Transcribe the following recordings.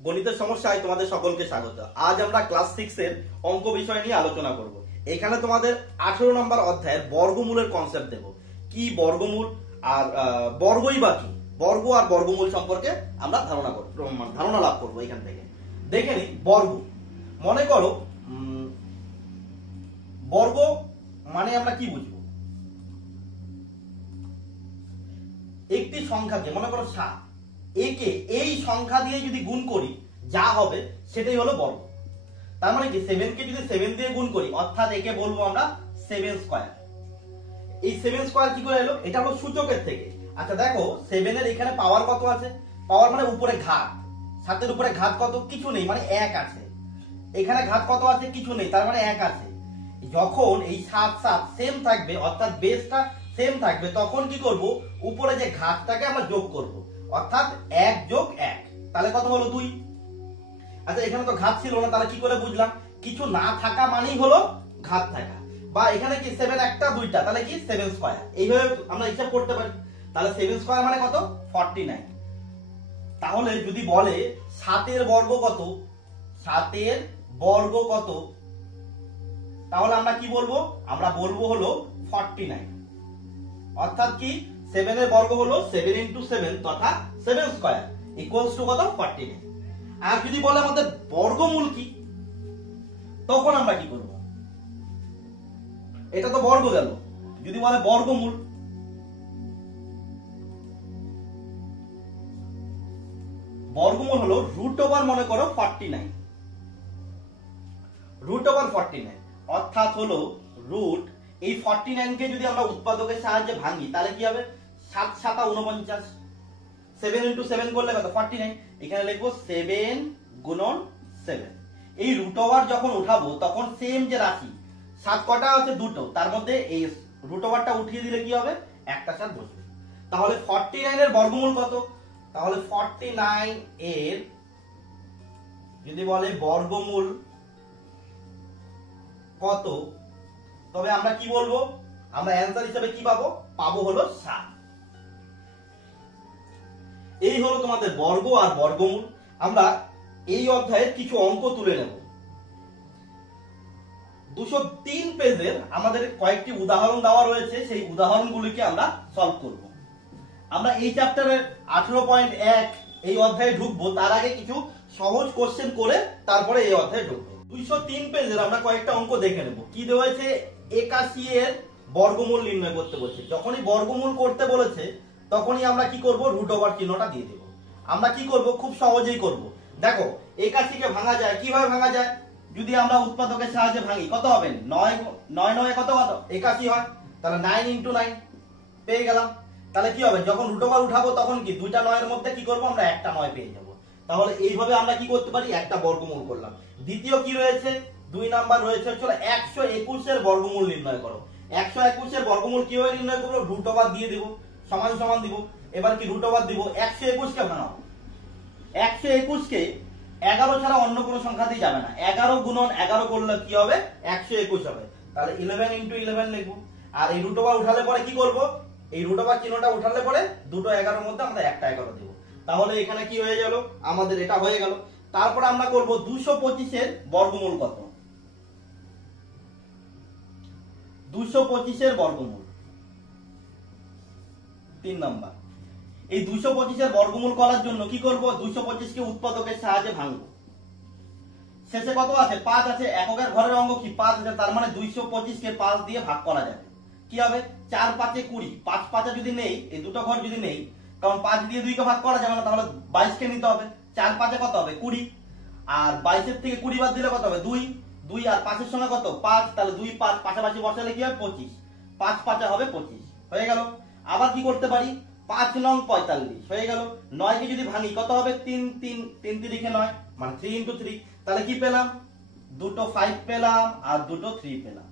গণিতের সমস্যায় তোমাদের সকলকে স্বাগত। আজ আমরা ক্লাস 6 এর অঙ্ক বিষয় নিয়ে আলোচনা করব। এখানে তোমাদের 18 নম্বর অধ্যায়ের বর্গমূলের কনসেপ্ট দেব। কি বর্গমূল আর বর্গই বা কি, বর্গ আর বর্গমূল সম্পর্কে আমরা ধারণা লাভ করব। এখান থেকে দেখে নি বর্গ। মনে করো বর্গ মানে আমরা কি বুঝবো? একটি সংখ্যাকে, মনে করো 7, একে এই সংখ্যা দিয়ে যদি গুণ করি যা হবে সেটাই হলো বর্গ। তার মানে কি 7 কে যদি 7 দিয়ে গুণ করি অর্থাৎ একে বলবো আমরা 7 স্কয়ার। এই 7 স্কয়ার কি করে এলো? এটা হলো সূচকের থেকে। আচ্ছা দেখো 7 এর এখানে পাওয়ার কত আছে? পাওয়ার মানে উপরে ঘাত। 7 এর উপরে ঘাত কত? কিছু নেই, মানে 1 আছে। এখানে ঘাত কত আছে? কিছু নেই, তার মানে 1 আছে। যখন এই 7 7 সেম থাকবে অর্থাৎ বেসটা সেম থাকবে তখন কি করব? উপরে যে ঘাতটাকে আমরা যোগ করব, অর্থাৎ 1 যোগ 1, তাহলে কত হলো? 2। আচ্ছা এখানে তো ঘাত ছিল না, তাহলে কি করে বুঝলাম? কিছু না থাকা মানেই হলো ঘাত থাকা। বা এখানে কি 7 একটা 2টা, তাহলে কি 7 স্কয়ার। এইভাবে আমরা হিসাব করতে পারি। তাহলে 7 স্কয়ার মানে কত? 49। তাহলে যদি বলে 7 এর বর্গ কত, 7 এর বর্গ কত, তাহলে আমরা কি বলবো? আমরা বলবো হলো 49। অর্থাৎ কি 7 এর বর্গ হলো 7 × 7 তথা 7 স্কয়ার ইকুয়ালস টু কত? 49। আর যদি বলে আমাদের বর্গমূল কি, তখন আমরা কি করব? এটা তো বর্গ গেল। যদি বলে বর্গমূল, বর্গমূল হলো √, মনে করো 49, √49 অর্থাৎ হলো রুট। এই 49 কে যদি আমরা উৎপাদকের সাহায্যে ভাঙি তাহলে কি হবে? 7 7 49। 7 × 7 করলে কত? 49। এখানে লিখবো 7 গুণন 7। এই √, যখন উঠাবো তখন সেম যে রাশি 7 কটা আছে? 2টো, তার মধ্যে এই √টা উঠিয়ে দিলে কি হবে? একটা 7 বসবে। তাহলে 49 এর বর্গমূল কত? তাহলে 49 এর যদি বলে বর্গমূল কত, তবে আমরা কি বলবো? আমরা অ্যানসার হিসেবে কি পাবো? পাবো হলো 7। এই হলো তোমাদের বর্গ আর বর্গমূল। আমরা এই অধ্যায়ের কিছু অঙ্ক তুলে নেব। 203 পেজের আমাদের কয়েকটি উদাহরণ দেওয়া রয়েছে, সেই উদাহরণগুলিকে আমরা সলভ করব। আমরা এই চ্যাপ্টারের 18.1 এই অধ্যায়ে ঢুকবো, তার আগে কিছু সহজ কোশ্চেন করে তারপরে এই অধ্যায়ে ঢুকবো। 203 পেজের আমরা কয়েকটা অঙ্ক দেখে নেব। কি দেওয়া হয়েছে? 81 এর বর্গমূল নির্ণয় করতে বলছে। যখনই বর্গমূল করতে বলেছে তখনই আমরা কি করব? √, চিহ্নটা দিয়ে দেব। আমরা কি করব? খুব সহজেই করব। দেখো 81 কে ভাঙা যায়, কিভাবে ভাঙা যায়? যদি আমরা উৎপাদকের সাহায্যে ভাঙি কত হবে? 9 9 কত 81 হয়। তাহলে 9 × 9 পেয়ে গেলাম। তাহলে কি হবে? যখন √, উঠাবো তখন কি 2টা 9 এর মধ্যে কি করব? আমরা একটা 9 পেয়ে যাব। তাহলে এইভাবে আমরা কি করতে পারি? একটা বর্গমূল করলাম। দ্বিতীয় কি রয়েছে? 2 নাম্বার রয়েছে হলো 121 এর বর্গমূল নির্ণয় করো। 121 এর বর্গমূল কিভাবে নির্ণয় করব? √, দিয়ে দেব, সমান সমান দিব। এবার কি √, দিব। 121 কে ভাঙাও। 121 কে 11 ছাড়া অন্য কোনো সংখ্যা দিয়ে যাবে না। 11 গুণন 11 করলে কি হবে? 121 হবে। তাহলে 11 × 11 লিখব। আর এই √, উঠালে পরে কি করব? এই √, চিহ্নটা উঠালে পরে দুটো 11 মধ্যে আমরা একটা 11 দেব। তাহলে এখানে কি হয়ে গেল? আমাদের এটা হয়ে গেল। তারপর আমরা করব 225 এর বর্গমূল কত? 225 এর বর্গমূল 3 নাম্বার। এই 225 এর বর্গমূল করার জন্য কি করব? 225 কে উৎপাদকের সাহায্যে ভাঙবো। শেষে কত আছে? 5 আছে। এককের ঘরের অঙ্ক কি? 5 আছে। তার মানে 225 কে 5 দিয়ে ভাগ করা যাবে। কি হবে? 4 5 20। 5 5 যদি নেই, এই দুটো ঘর যদি নেই, কারণ 5 দিয়ে 2 কে ভাগ করা যাবে না, তাহলে 22 কে নিতে হবে। 4 5 কত হবে? 20। আর 22 এর থেকে 20 বাদ দিলে কত হবে? 2 2 আর 5 এর সঙ্গে কত? 5। তাহলে 2 5 পাশাপাশি বসালে কি হবে? 25। 5 5 হবে 25। হয়ে গেল। আবার কি করতে পারি? 5 9 45 হয়ে গেল। 9 কে যদি ভাঙি কত হবে? 3 3 3 3 9, মানে 3 × 3। তাহলে কি পেলাম? দুটো 5 পেলাম আর দুটো 3 পেলাম।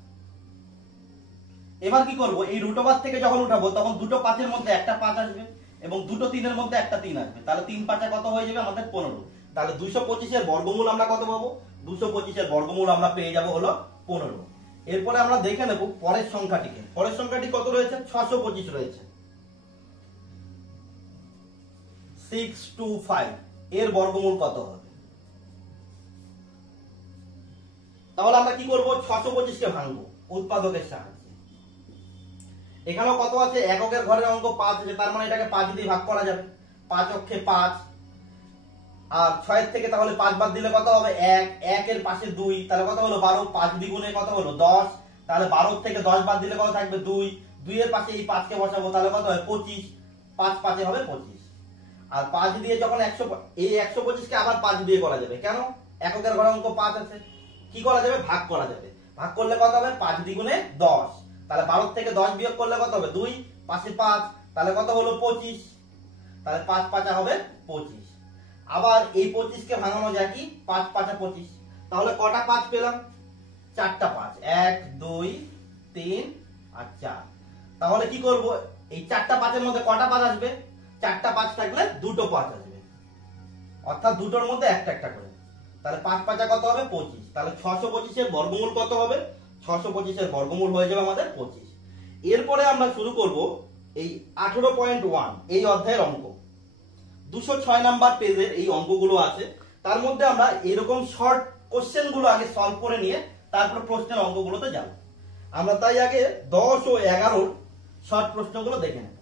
এবার কি করব? এই √, থেকে যখন উঠাবো তখন দুটো 5 এর মধ্যে একটা 5 আসবে এবং দুটো 3 এর মধ্যে একটা 3 আসবে। তাহলে 3 5 কত হয়ে যাবে? আমাদের 15। তাহলে 225 এর বর্গমূল আমরা কত পাবো? 225 এর বর্গমূল আমরা পেয়ে যাব হলো 15। এরপরে আমরা দেখে নেব পরের সংখ্যাটিকে। পরের সংখ্যাটি কত রয়েছে? 625 রয়েছে। 625 এর বর্গমূল কত হবে? তাহলে আমরা কি করব, 625 কে ভাঙবো উৎপাদকের সাহায্যে। এখানেও কত আছে, এককের ঘরের অঙ্ক 5 আছে, তার মানে এটাকে 5 দিয়ে ভাগ করা যাবে। 5 অক্ষে 5, আর 6 এর থেকে তাহলে 5 বাদ দিলে কত হবে 1, 1 এর পাশে 2, তাহলে কত হলো 12, 5 দ্বিগুণে কত হলো 10, তাহলে 12 থেকে 10 বাদ দিলে কত থাকবে 2, 2 এর পাশে এই 5 কে বসাবো, তাহলে কত হয় 25, 5 5 এ হবে 25। আর 5 দিয়ে যখন 100, এই 125 কে আবার 5 দিয়ে করা যাবে, কেন, এককের ঘরের অঙ্ক 5 আছে, কি করা যাবে, ভাগ করা যাবে। ভাগ করলে কত হবে 5 দ্বিগুণে 10, তাহলে 12 থেকে 10 বিয়োগ করলে কত হবে 2, পাশে 5, তাহলে কত হলো 25, তাহলে 5 5 হবে 25। আবার এই 25 কে ভাঙানো যায় কি, 5 5 25, তাহলে কটা 5 পেলাম, 4টা 5, 1 2 3 আর 4। তাহলে কি করব, এই 4টা 5 এর মধ্যে কটা 5 আসবে, 4টা 5 থাকলে দুটো 5 আসবে, অর্থাৎ দুটোর মধ্যে একটা একটা করে, তাহলে 5 5 কত হবে 25। তাহলে 625 এর বর্গমূল কত হবে, 625 এর বর্গমূল হয়ে যাবে আমাদের 25। এরপরে আমরা শুরু করব এই 18.1 এই অধ্যায়ের অঙ্ক। 206 নাম্বার পেজের এই অঙ্কগুলো আছে, তার মধ্যে আমরা এরকম শর্ট কোশ্চেন গুলো আগে সলভ করে নিয়ে তারপর প্রশ্নের অঙ্কগুলোতে যাব। আমরা তাই আগে 10 ও 11 শর্ট প্রশ্নগুলো দেখে নেব।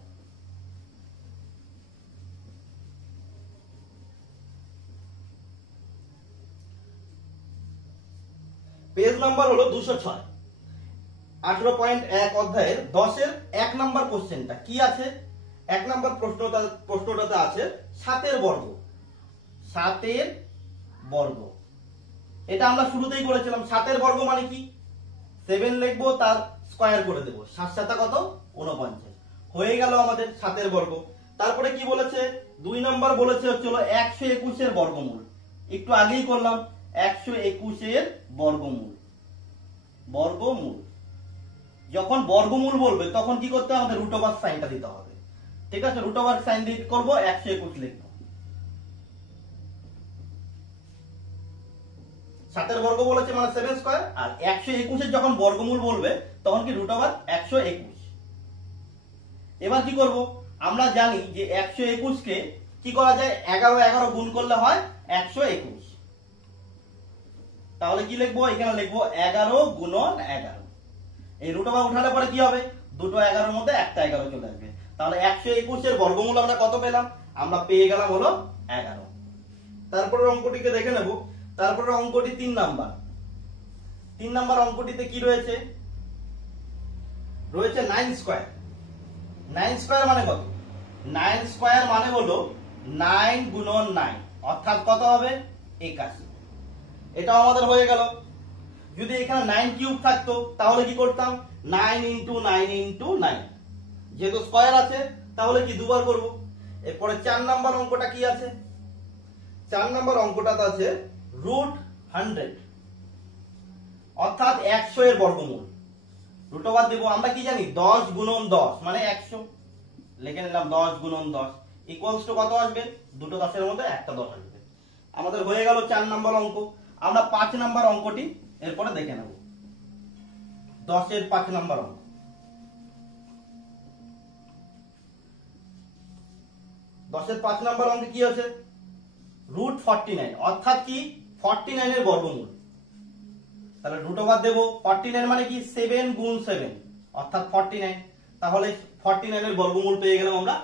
পেজ নাম্বার হলো 206, 18.1 অধ্যায়ের 10 এর 1 নাম্বার কোশ্চেনটা কি আছে, 1 নাম্বার প্রশ্নটাতে আছে 7 এর বর্গ। 7 এর বর্গ, এটা আমরা শুরুতেই করেছিলাম। 7 এর বর্গ মানে কি, 7 লিখবো, তার স্কয়ার করে দেব, 7 7 কত 49, হয়ে গেল আমাদের 7 এর বর্গ। তারপরে কি বলেছে, 2 নাম্বার বলেছে হচ্ছে 121 এর বর্গমূল, একটু আগেই করলাম, 121 এর বর্গমূল। বর্গমূল যখন বর্গমূল বলবে তখন কি করতে হবে, আমাদের রুট ওভার সাইনটা দিতে হবে, ঠিক আছে, রুট ওভার সাইন দিয়ে কি করব, 121 লিখবো। 7 এর বর্গ বলেছে মানে 7 স্কয়ার, আর 121 এর যখন বর্গমূল বলবে তখন কি রুট ওভার 121। এবার কি করব, আমরা জানি যে 121 কে কি করা যায়, 11 11 গুণ করলে হয় 121, তাহলে কি লিখবো, এখানে লিখবো 11 গুণন 11। এই রুট ওভার উঠালে পরে কি হবে, দুটো 11 এর মধ্যে একটা 11 চলে আসবে, তাহলে 121 এর বর্গমূল আমরা কত পেলাম, আমরা পেয়ে গেলাম হলো 11। তারপরে অঙ্কটিকে দেখে নেব। তারপরে অঙ্কটি 3 নাম্বার। 3 নাম্বার অঙ্কটিতে কি রয়েছে, রয়েছে 9 স্কয়ার। 9 স্কয়ার মানে কত, 9 স্কয়ার মানে হলো 9 গুণন 9, অর্থাৎ কত হবে 81। এটাও আমাদের হয়ে গেল। যদি এখানে 9 কিউব থাকতো তাহলে কি করতাম, 9 ইনটু 9 ইনটু 9, যেহেতু স্কয়ার আছে তাহলে কি দুবার করব। এরপরে 4 নাম্বার অঙ্কটা কি আছে, 4 নাম্বার অঙ্কটাতে আছে রুট 100, অর্থাৎ 100 এর বর্গমূল। রুট ওভার দেব, আমরা কি জানি 10 গুণন 10 মানে 100, লিখে নিলাম 10 গুণন 10 ইকুয়ালস টু কত আসবে, দুটো 10 এর মধ্যে একটা 10 আসবে। আমাদের হয়ে গেল 4 নাম্বার অঙ্ক। আমরা 5 নাম্বার অঙ্কটি এরপরে দেখে নেব। 10 এর 5 নাম্বার অঙ্ক। 10 এর 5 নাম্বার অঙ্কে কি আছে, রুট 49, অর্থাৎ কি 49 এর বর্গমূল। তাহলে রুট ওভার দেব, 49 মানে কি 7 গুণ 7 অর্থাৎ 49, তাহলে 49 এর বর্গমূল পেয়ে গেলাম আমরা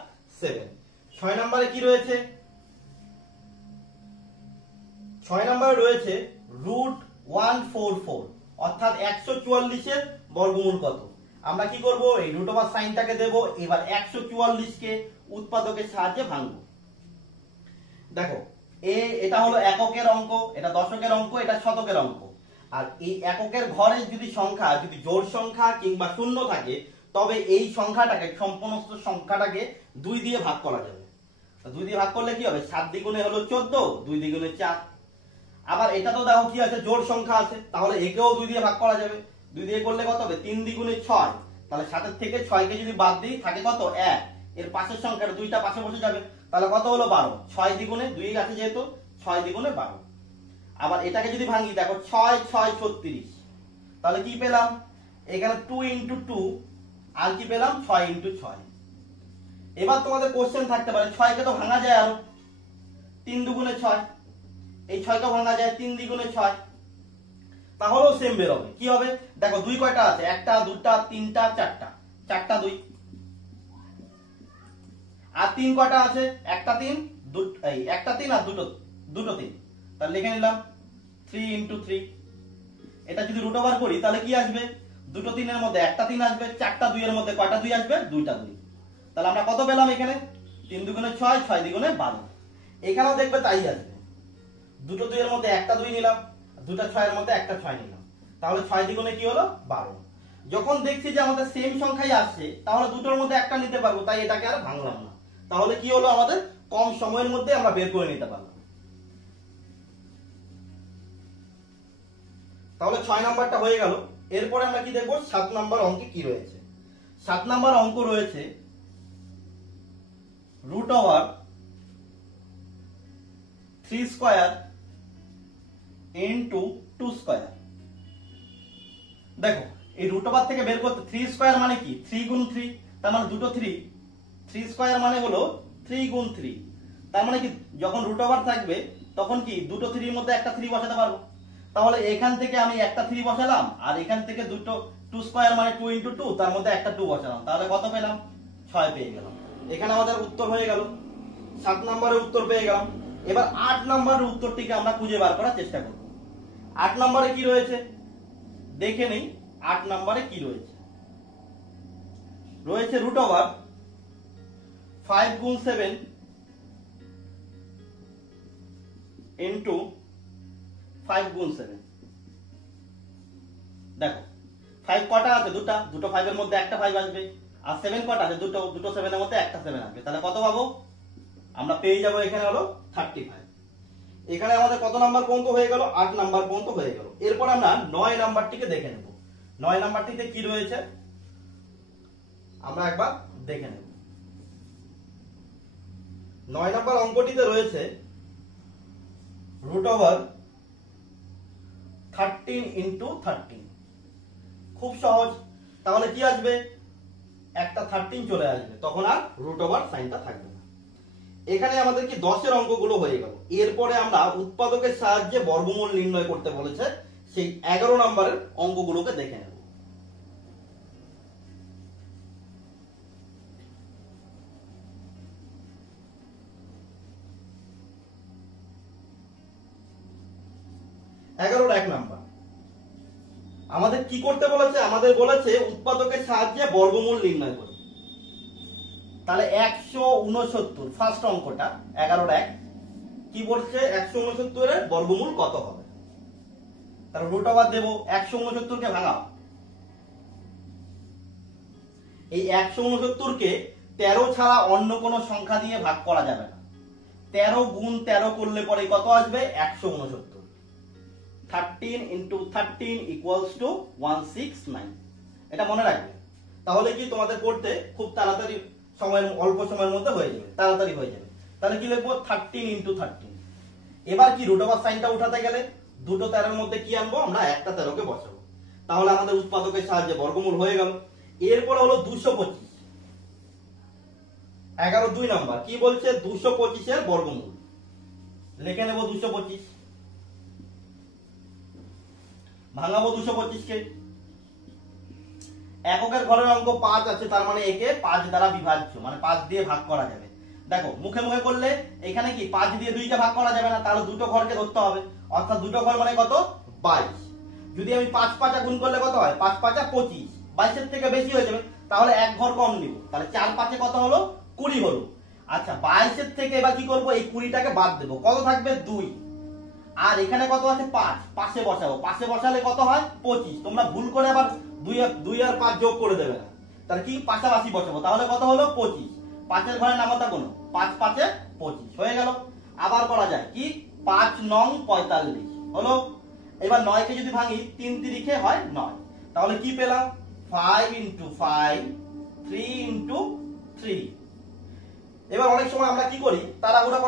7। 6 নম্বরে কি রয়েছে, 6 নম্বরে রয়েছে রুট 144, অর্থাৎ 144 এর বর্গমূল কত। আমরা কি করব, এই রুট ওভার সাইনটাকে দেব, এবার 144 কে উৎপাদকের সাহায্যে ভাঙবো। দেখো এটা হলো এককের অঙ্ক, এটা দশকের অঙ্ক, এটা শতকের অঙ্ক। আর এই এককের ঘরের যদি সংখ্যা যদি জোড় সংখ্যা কিংবা শূন্য থাকে তবে এই সংখ্যাটাকে সম্পূর্ণ সংখ্যাটাকে 2 দিয়ে ভাগ করা যাবে। 2 দিয়ে ভাগ করলে কি হবে, 7 দ্বিগুণে হলো 14, 2 দ্বিগুণে 4। আবার এটা তো দেখো কি আছে, জোড় সংখ্যা আছে, তাহলে একেও 2 দিয়ে ভাগ করা যাবে। 2 দিয়ে করলে কত হবে, 3 দ্বিগুণে 6, তাহলে 7 থেকে 6 কে যদি বাদ দিই থাকে কত 1, এর পাশের সংখ্যাটা 2টা পাশে বসে যাবে, তাহলে কত হলো 12, 6 দ্বিগুণে 2 আছে যেহেতু 6 দ্বিগুণে 12। আবার এটাকে যদি ভাঙি দেখো 6 6 36, তাহলে কি পেলাম, এখানে 2 ইনটু 2 আর কি পেলাম 6 ইনটু 6। এবার তোমাদের কোশ্চেন থাকতে পারে 6 কে তো ভাঙা যায় আরো, 3 দুগুণে 6, এই 6 কে ভাঙা যায় 3 দ্বিগুণে 6, তাহলেও সেম বের হবে। কি হবে দেখো, দুই কয়টা আছে, একটা দুটা তিনটা চারটা, চারটা দুই। আর তিন কয়টা আছে, একটা তিন একটা তিন আর দুটো দুটো তিন, তাহলে লিখে নিলাম 3 × 3। এটা যদি রুট ওভার করি তাহলে কি আসবে, দুটো তিনের মধ্যে একটা তিন আসবে, চারটা দুইয়ের মধ্যে কয়টা দুই আসবে, দুইটা দুই। তাহলে আমরা কত পেলাম এখানে, 3 দুগুণে 6, 6 দ্বিগুণে 12। এখানেও দেখবে তাই আসবে, দুটো দুইয়ের মধ্যে একটা দুই নিলাম, দুটো 6-এর মধ্যে একটা 6 নিলাম, তাহলে 6 দ্বিগুণে কি হলো 12। যখন দেখছি যে আমাদের সেম সংখ্যাই আসছে তাহলে দুটোর মধ্যে একটা নিতে পারবো, তাই এটাকে আর ভাঙলাম না। তাহলে কি হলো, আমাদের কম সময়ের মধ্যে আমরা বের করে নিতে পারলাম। তাহলে 6 নাম্বারটা হয়ে গেল। এরপরে আমরা কি দেখবো, 7 নাম্বার অঙ্কে কি রয়েছে। 7 নাম্বার অঙ্ক রয়েছে √3² × 2²। দেখো এই √, থেকে বের করতে 3² মানে কি, 3 × 3, তার মানে দুটো 3, 3² মানে হলো 3 × 3। তার মানে কি, যখন √, থাকবে তখন কি দুটো 3-এর মধ্যে একটা 3 বসাতে পারবো। তাহলে এখান থেকে আমি একটা 3 বসালাম, আর এখান থেকে দুটো 2² মানে 2 × 2, তার মধ্যে একটা 2 বসালাম, তাহলে কত পেলাম, 6 পেয়ে গেলাম। এখানে আমাদের উত্তর হয়ে গেল, 7 নম্বরের উত্তর পেয়ে গেলাম। এবার 8 নম্বরের উত্তরটিকে আমরা খুঁজে বার করার চেষ্টা করব। 8 নম্বরে কি রয়েছে দেখে নেই। 8 নম্বরে কি রয়েছে, রয়েছে √5 × 7 × 5 × 7। দেখো 5 কটা আছে, দুটো 5-এর মধ্যে একটা 5 আসবে, আর 7 কটা আছে, দুটো 7-এর মধ্যে একটা 7 আসবে, তাহলে কত পাবো, আমরা পেয়ে যাবো এখানে হলো 35। এখানে আমাদের কত নাম্বার পর্যন্ত হয়ে গেল, 8 নাম্বার পর্যন্ত হয়ে গেল। এরপর আমরা 9 নাম্বারটিকে দেখে নেব। 9 নাম্বারটিতে কি রয়েছে আমরা একবার দেখে নেব। 9 নাম্বার অঙ্কটিতে রয়েছে √13 × 13। খুব সহজ, তাহলে কি আসবে, একটা 13 চলে আসবে, তখন আর √, সাইনটা থাকবে না। এখানে আমাদের কি 10-এর অঙ্কগুলো হয়ে গেল। এরপরে আমরা উৎপাদকের সাহায্যে বর্গমূল নির্ণয় করতে বলেছে, সেই 11 নম্বরের অঙ্কগুলোকে দেখে নেব। এগারোর 1 নাম্বার আমাদের কি করতে বলেছে, আমাদের বলেছে উৎপাদকের সাহায্যে বর্গমূল নির্ণয় করতে। তাহলে 169, ফার্স্ট অঙ্কটা 11-র 1 কি বলছে, 169-এর বর্গমূল কত হবে। তাহলে √, দেব, 169-কে ভাঙাও। এই 169-কে 13 ছাড়া অন্য কোনো সংখ্যা দিয়ে ভাগ করা যাবে না। 13 × 13 করলে পরে কত আসবে, 169। 13 × 13 = 169। এটা মনে রাখবে, তাহলে কি তোমাদের পড়তে খুব তাড়াতাড়ি অল্প সময়ের মধ্যে হয়ে যাবে, তাড়াতাড়ি হয়ে যাবে। তাহলে কি লিখবো, 13 × 13। এবার কি √, সাইনটা উঠাতে গেলে দুটো 13-এর মধ্যে কি আনবো, আমরা একটা 13-কে বসাবো। তাহলে আমাদের উৎপাদকের সাহায্যে বর্গমূল হয়ে গেল। এরপরে হলো 225। 11 2 নাম্বার কি বলছে, 225-এর বর্গমূল লিখে নেব। 225 ভাঙাবো 225-কে। এককের ঘরের অঙ্ক 5 আছে, তার মানে একে 5 দ্বারা বিভাজ্য, মানে 5 দিয়ে ভাগ করা যাবে। দেখো মুখে মুখে করলে এখানে কি 5 দিয়ে 2কে ভাগ করা যাবে না, তাহলে দুটো ঘরকে ধরতে হবে, অর্থাৎ দুটো ঘর মানে কত, 22। যদি আমি 5 5 গুণ করলে কত হয়, 5 5 25, 22-এর থেকে বেশি হয়ে যাবে, তাহলে এক ঘর কম নিব, তাহলে 4 5 কত হলো, 20 হলো। আচ্ছা 22-এর থেকে এবার কি করব, এই 20টাকে বাদ দেব, কত থাকবে, 2। আর এখানে কত আছে, 5, পাশে বসাবো, পাশে বসালে কত হয়, 25। তোমরা ভুল করে আবার 2 আর 5 যোগ করে দেবে না, তাহলে কি পাশাপাশি বসাবো, তাহলে কত হলো, 25। 5-এর ঘরে নামাতা কোনো, 5 5 25 হয়ে গেল। আবার করা যায় কি, 5 9 45 হলো। এবার 9-কে যদি ভাঙি, 3 3 হয় 9, তাহলে কি পেলাম, 5 × 5 3 × 3। এবার অনেক সময় আমরা কি করি, তাড়াহুড়া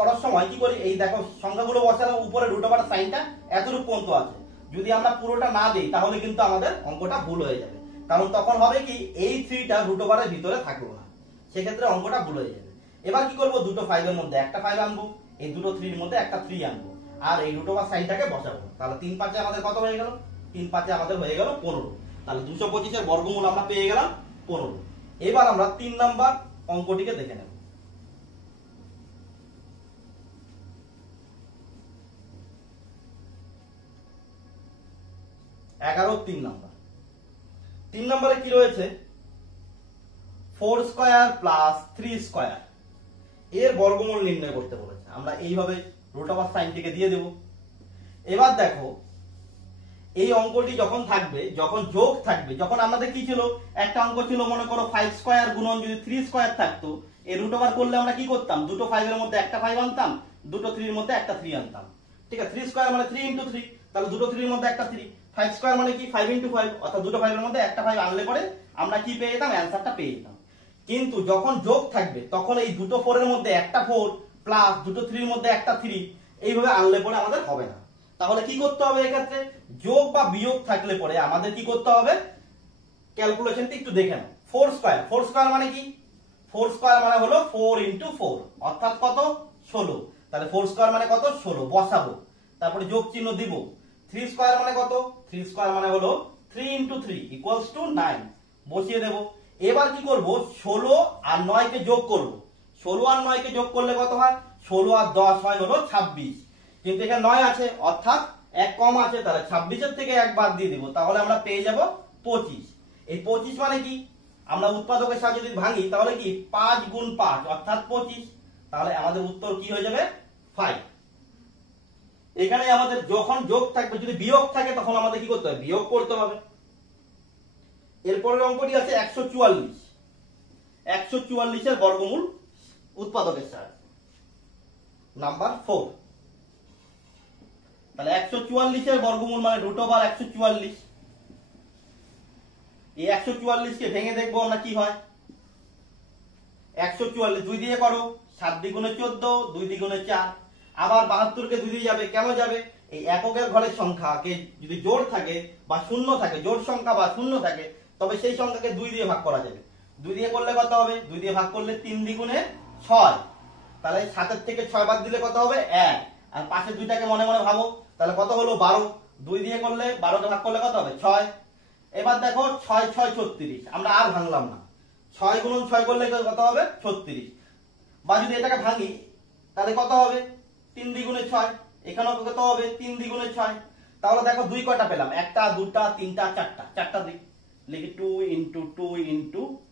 করার সময় কি করি, এই দেখো সংখ্যাগুলো বসালে উপরে √, সাইনটা এতটুকু পর্যন্ত আছে, যদি আমরা পুরোটা না দিই তাহলে কিন্তু আমাদের অঙ্কটা ভুল হয়ে যাবে। কারণ তখন হবে কি, এই 3টা √, ভিতরে থাকবে না, সেক্ষেত্রে অঙ্কটা ভুল হয়ে যাবে। এবার কি করব, দুটো 5-এর মধ্যে একটা 5 আনবো, এই দুটো 3-এর মধ্যে একটা 3 আনবো, আর এই রুট ওভার সাইনটাকে বসাবো। তাহলে 3 5 আমাদের কত হয়ে গেল? 3 5 আমাদের হয়ে গেল 15। তাহলে 225 এর বর্গমূল আমরা পেয়ে গেলাম 15। এবার আমরা 3 নাম্বার অঙ্কটিকে দেখে নেব। 3 নাম্বার। 3 নম্বরে কি রয়েছে? 4 স্কয়ার প্লাস 3 স্কয়ার এর বর্গমূল নির্ণয় করতে বলেছে। আমরা এইভাবে রুট ওভার সাইনটিকে দিয়ে দেব। এবার দেখো এই অঙ্কটি যখন থাকবে, যখন যোগ থাকবে, যখন আমাদের কি ছিল, একটা অঙ্ক ছিল মনে করো 5 স্কয়ার গুণন যদি 3 স্কয়ার থাকতো, এই রুট ওভার করলে আমরা কি করতাম, দুটো 5 এর মধ্যে একটা 5 আনতাম, দুটো 3 এর মধ্যে একটা 3 আনতাম। ঠিক আছে, 3 স্কয়ার মানে 3 × 3, তাহলে দুটো 3 এর মধ্যে একটা 3। 5 স্কয়ার মানে কি 5 × 5, অর্থাৎ দুটো 5 এর মধ্যে একটা 5 আনলে পরে আমরা কি পেয়ে যেতাম, অ্যানসারটা পেয়ে যেতাম। কিন্তু যখন যোগ থাকবে তখন এই দুটো 4 এর মধ্যে একটা 4 প্লাস দুটো 3 এর মধ্যে একটা 3 এইভাবে আনলে পরে আমাদের হবে না। তাহলে কি করতে হবে এক্ষেত্রে, যোগ বা বিয়োগ থাকলে পরে আমাদের কি করতে হবে, ক্যালকুলেশনটা একটু দেখে নাও। 4 স্কয়ার, 4 স্কয়ার মানে কি, 4 স্কয়ার মানে হলো 4 × 4 অর্থাৎ কত, 16। তাহলে 4 স্কয়ার মানে কত, 16 বসাবো, তারপরে যোগ চিহ্ন দিব। 3 স্কয়ার মানে কত, 3 স্কয়ার মানে হলো 3 × 3 = 9 বসিয়ে দেব। এবার কি করব, 16 আর 9 কে যোগ করব। 16 আর 9 কে যোগ করলে কত হয়, 16 আর 10 হয় হলো 26। কিন্তু এখানে 9 আছে অর্থাৎ 1 কম আছে, তাহলে 26 এর থেকে 1 বাদ দিয়ে দিব, তাহলে আমরা পেয়ে যাব 25। এই 25 মানে কি, আমরা উৎপাদকের সাহায্যে যদি ভাঙি তাহলে কি 5 × 5 অর্থাৎ 25। তাহলে আমাদের উত্তর কি হয়ে যাবে, 5। এখানে আমাদের যখন যোগ থাকবে, যদি বিয়োগ থাকে তখন আমাদের কি করতে হবে, বিয়োগ করতে হবে। এরপরের অঙ্কটি আছে 144। 144 এর বর্গমূল উৎপাদকের সাহায্যে, নাম্বার 4। তাহলে 144 এর বর্গমূল মানে √144। এই 144 কে ভেঙে দেখবো আমরা কি হয়। 144 2 দিয়ে করো, 7 × 14, 2 × 4। আবার 72 কে 2 দিয়ে যাবে, কেন যাবে, এই এককের ঘরের সংখ্যাকে যদি জোড় থাকে বা শূন্য থাকে, জোড় সংখ্যা বা শূন্য থাকে, তবে সেই সংখ্যাকে 2 দিয়ে ভাগ করা যাবে। 2 দিয়ে করলে কত হবে, 2 দিয়ে ভাগ করলে 3 × 6। তাহলে 7 এর থেকে 6 বাদ দিলে কত হবে, 1। আর পাশে দুইটাকে মনে মনে ভাবো, তাহলে কত হলো 12। 2 দিয়ে করলে 12 কে ভাগ করলে কত হবে, 6। এবার দেখো 6 6 36, আমরা আর ভাঙলাম না, 6 × 6 করলে কত হবে, 36। বা যদি এটাকে ভাঙি তাহলে কত হবে, 3 × 6, এখানেও কত হবে, 3 × 6। তাহলে দেখো 2 কয়টা পেলাম, একটা, দুটা, তিনটা, চারটা, চারটা দিক লিখি, 2 × 2 ×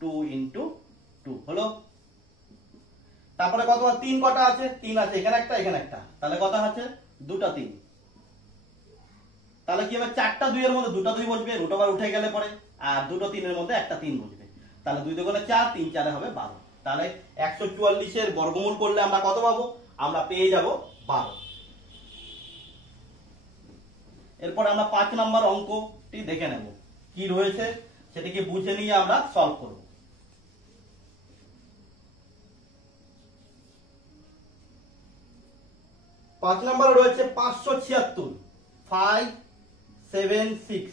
2 × 2 হলো। তারপরে কত, 3 কটা আছে, 3 আছে, এখানে একটা, এখানে একটা, তাহলে কত আছে, দুটা 3। তাহলে কি হবে, চারটা 2 এর মধ্যে দুটো 2 বসবে, রুট ওভার উঠে গেলে পরে, আর দুটো 3 এর মধ্যে একটা 3 বসবে। তাহলে 2 × 2 = 4, 3 × 4 হবে 12। তাহলে 144 এর বর্গমূল করলে আমরা কত পাবো, আমরা পেয়ে যাব 12। এরপর আমরা 5 নাম্বার অঙ্কটি দেখে নেব, কি রয়েছে সেটাকে বুঝে নিয়ে আমরা সলভ করব। 5 নম্বরে রয়েছে 576 576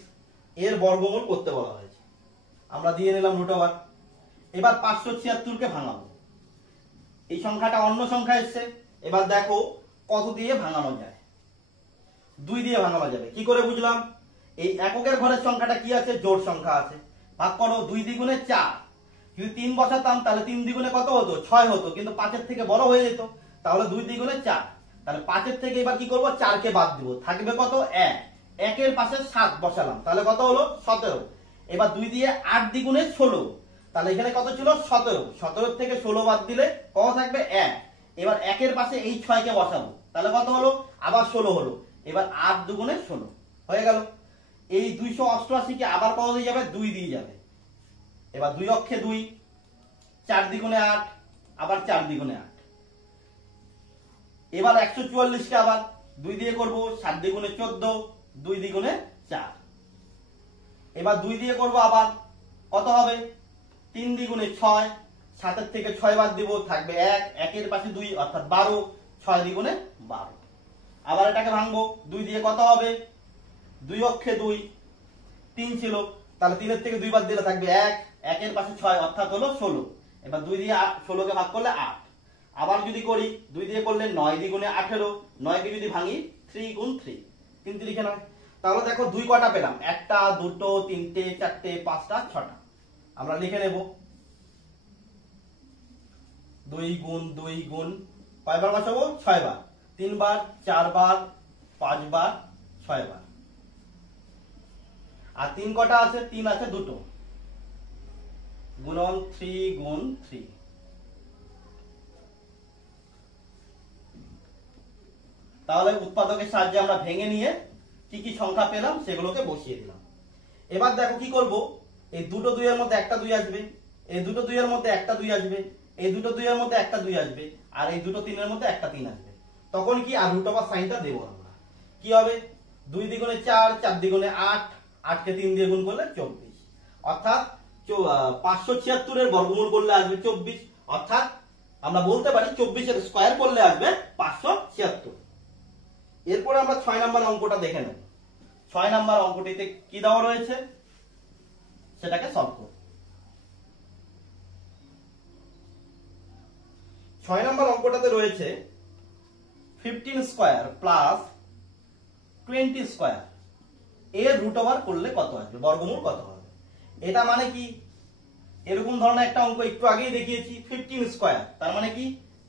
এর বর্গমূল করতে বলা হয়েছে। আমরা দিয়ে নিলাম রুট ওভার। এবার 576 কে ভাঙাবো, এই সংখ্যাটা অন্য সংখ্যা এসছে। এবার দেখো কত দিয়ে ভাঙানো যায়, 2 দিয়ে ভাঙানো যাবে। কি করে বুঝলাম, এই এককের ঘরের সংখ্যাটা কি আছে, জোড় সংখ্যা আছে। ভাগ করো, 2 × 4। যদি 3 বসাতাম তাহলে 3 × কত হতো, 6 হতো, কিন্তু 5 এর থেকে বড় হয়ে যেত, তাহলে 2 × 4। তাহলে 5 এর থেকে এবার কি করব, 4 কে বাদ দিব, থাকবে কত, 1। 1 এর পাশে 7 বসালাম, তাহলে কত হলো, 17। এবার 2 দিয়ে 8 × 16, তাহলে এখানে কত ছিল, 17। 17 এর থেকে 16 বাদ দিলে কত থাকবে, 1। এবার 1 এর পাশে এই 6 কে বসাবো, তাহলে কত হলো, আবার 16 হলো। এবার 8 × 2 = 16 হয়ে গেল। এই 288 কে আবার কত দিয়ে যাবে, 2 দিয়ে যাবে। এবার 2 অক্ষে 2, 4 × 8, আবার 4 × 8। এবার 144 কে আবার 2 দিয়ে করব, 7 × 14, 2 × 4। এবার 2 দিয়ে করব, আবার কত হবে, 3 × 6, 7 এর থেকে 6 বাদ দিব, থাকবে 1। 1 এর পাশে 2 অর্থাৎ 12, 6 × 12। আবার এটাকে ভাঙবো, 2 দিয়ে কত হবে, 2 অক্ষে 2, 3 ছিল, তাহলে 3 এর থেকে 2 বাদ দিলে থাকবে 1। 1 এর পাশে 6 অর্থাৎ হলো 16। এবার 2 দিয়ে 16 কে ভাগ করলে 8। আবার যদি করি, 2 দিয়ে করলে 9 × 18, 9 কে যদি ভাঙি 3 গুণ 3, 3 লিখে নাও। তাহলে দেখো 2 কটা পেলাম, 1টা 2টো 3টে 4টে 5টা 6টা। আমরা লিখে নেব 2 গুণ 2 গুণ কয়বার বসাবো? 6 বার, 3 বার 4 বার 5 বার 6 বার। আর 3 কটা আছে? 3 আছে 2টো, গুণন 3 গুণ 3। তাহলে উৎপাদকের সাহায্যে আমরা ভেঙে নিয়ে কি কি সংখ্যা পেলাম সেগুলোকে বসিয়ে দিলাম। এবার দেখো কি করব, এই দুটো 2 এর মধ্যে একটা 2 আসবে, এই দুটো 2 এর মধ্যে একটা 2 আসবে, এই দুটো 2 এর মধ্যে একটা 2 আসবে, আর এই দুটো 3 এর মধ্যে একটা 3 আসবে। তখন কি আর রুট ওভার সাইনটা দেব আমরা। কি হবে? 2 দ্বিগুণে 4, 4 দ্বিগুণে 8, 8 কে 3 দিয়ে গুণ করলে 24, অর্থাৎ 576 এর বর্গমূল করলে আসবে 24, অর্থাৎ আমরা বলতে পারি 24 এর স্কয়ার করলে আসবে 576। এরপরে আমরা 6 নাম্বার অঙ্কটা দেখে নেব। 6 নাম্বার অঙ্কটিতে কি দেওয়া রয়েছে সেটাকে সলভ করব। 6 নাম্বার অঙ্কটাতে রয়েছে 15 স্কয়ার প্লাস 20 স্কয়ার এর রুট ওভার করলে কত আসবে, বর্গমূল কত হবে। এটা মানে কি, এরকম ধরনের একটা অঙ্ক একটু আগেই দেখিয়েছি। 15 স্কয়ার তার মানে কি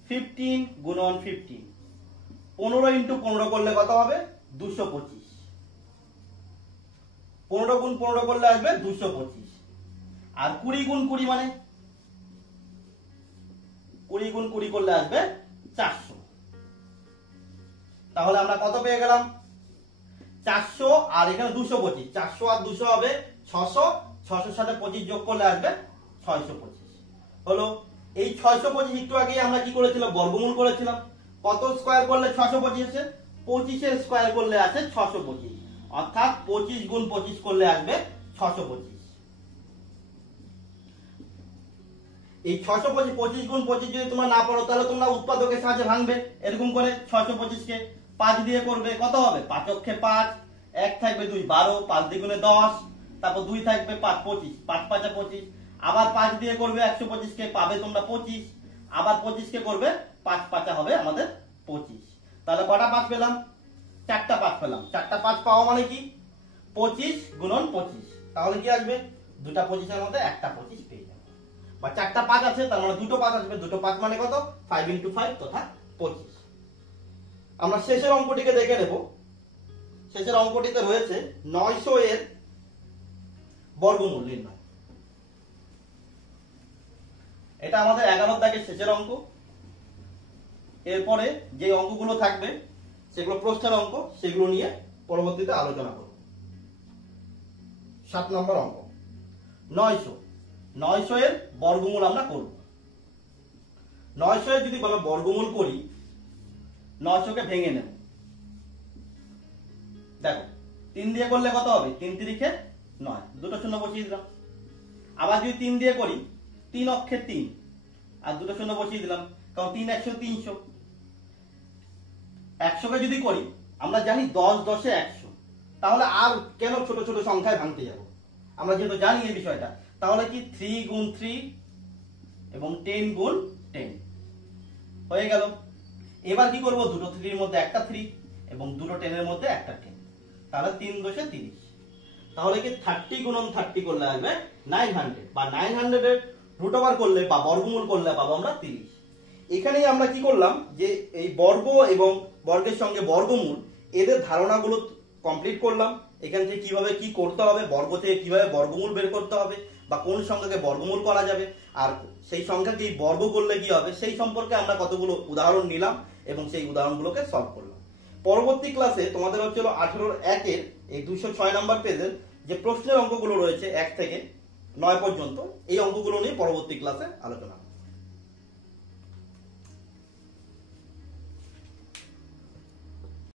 15 গুণন 15, 15 ইন্টু 15 করলে কত হবে? 225। 15 গুণ 15 করলে আসবে 225। আর 20 গুণ 20 মানে 20 গুণ 20 করলে আসবে 400। তাহলে আমরা কত পেয়ে গেলাম? 400 আর এখানে 225, 400 আর 200 হবে 600, 600 সাথে 25 যোগ করলে আসবে 625 হলো। এই 625 একটু আগে আমরা কি করেছিলাম? বর্গমূল করেছিলাম। কত স্কয়ার করলে 625 আছে? 25 এর স্কয়ার করলে আছে 625, অর্থাৎ 25 গুণ 25 করলে আসবে 625। এই 625, 25 গুণ 25 যদি তোমরা না পারো তাহলে তোমরা উৎপাদকের সাহায্যে ভাঙবে। এরকম করে 625 কে 5 দিয়ে করবে, কত হবে? 5 অক্ষে 5, 1 থাকবে 2 12, 5 দ্বিগুণে 10, তারপর 2 থাকবে 5 25, 5 5 25, আবার 5 দিয়ে করবে 125 কে পাবে তোমরা 25, আবার 25 কে করবে 5 5 হবে আমাদের 25। তাহলে কটা 5 পেলাম? 4টা 5 পেলাম। 4টা 5 পাওয়া মানে কি 25 গুণন 25, তাহলে কি আসবে? দুটা 25 এর মধ্যে একটা 25 পেয়ে যাবে। বা 4টা 5 আছে তার মানে দুটো 5 আসবে, দুটো 5 মানে কত? 5 ইন্টু 5 তথা 25। আমরা শেষের অঙ্কটিকে দেখে নেব। শেষের অঙ্কটিতে রয়েছে 900 এর বর্গমূল নির্ণয়। এটা আমাদের 11 দাগের শেষের অঙ্ক। এরপরে যে অঙ্কগুলো থাকবে সেগুলো প্রশ্নের অঙ্ক, সেগুলো নিয়ে পরবর্তীতে আলোচনা করব। 7 নম্বর অঙ্ক 900 এর বর্গমূল আমরা করব। 900 এর যদি আমরা বর্গমূল করি, 900 কে ভেঙে নেব। দেখো 3 দিয়ে করলে কত হবে? 3 তিরিখে 9, দুটো শূন্য বসিয়ে দিলাম। আবার যদি 3 দিয়ে করি, 3 অক্ষে 3 আর দুটো শূন্য বসিয়ে দিলাম, কারণ 3 100 300। 100 কে যদি করি, আমরা জানি 10 10 এ 100, তাহলে আর কেন ছোট ছোট সংখ্যায় ভাঙতে যাব? আমরা যেহেতু জানি এই বিষয়টা, তাহলে কি 3 গুণ 3 এবং 10 গুণ 10 হয়ে গেল। এবার কি করব? দুটো 3 এর মধ্যে একটা 3 এবং দুটো 10 এর মধ্যে একটা 10, তাহলে 3 10 এ 30। তাহলে কি 30 গুণন 30 করলে আসবে 900, বা 900 এর রুট ওভার করলে বা বর্গমূল করলে পাবো আমরা 30। এখানেই আমরা কি করলাম যে এই বর্গ এবং বর্গের সঙ্গে বর্গমূল এদের ধারণাগুলো কমপ্লিট করলাম। এখান থেকে কিভাবে কি করতে হবে, বর্গ থেকে কিভাবে বর্গমূল বের করতে হবে, বা কোন সংখ্যাকে বর্গমূল করা যাবে, আর সেই সংখ্যাকে বর্গ করলে কি হবে, সেই সম্পর্কে আমরা কতগুলো উদাহরণ নিলাম এবং সেই উদাহরণগুলোকে সলভ করলাম। পরবর্তী ক্লাসে তোমাদের হচ্ছিল 18 1 এর এই 206 নাম্বার পেজের যে প্রশ্নের অঙ্কগুলো রয়েছে 1 থেকে 9 পর্যন্ত, এই অঙ্কগুলো নিয়ে পরবর্তী ক্লাসে আলোচনা।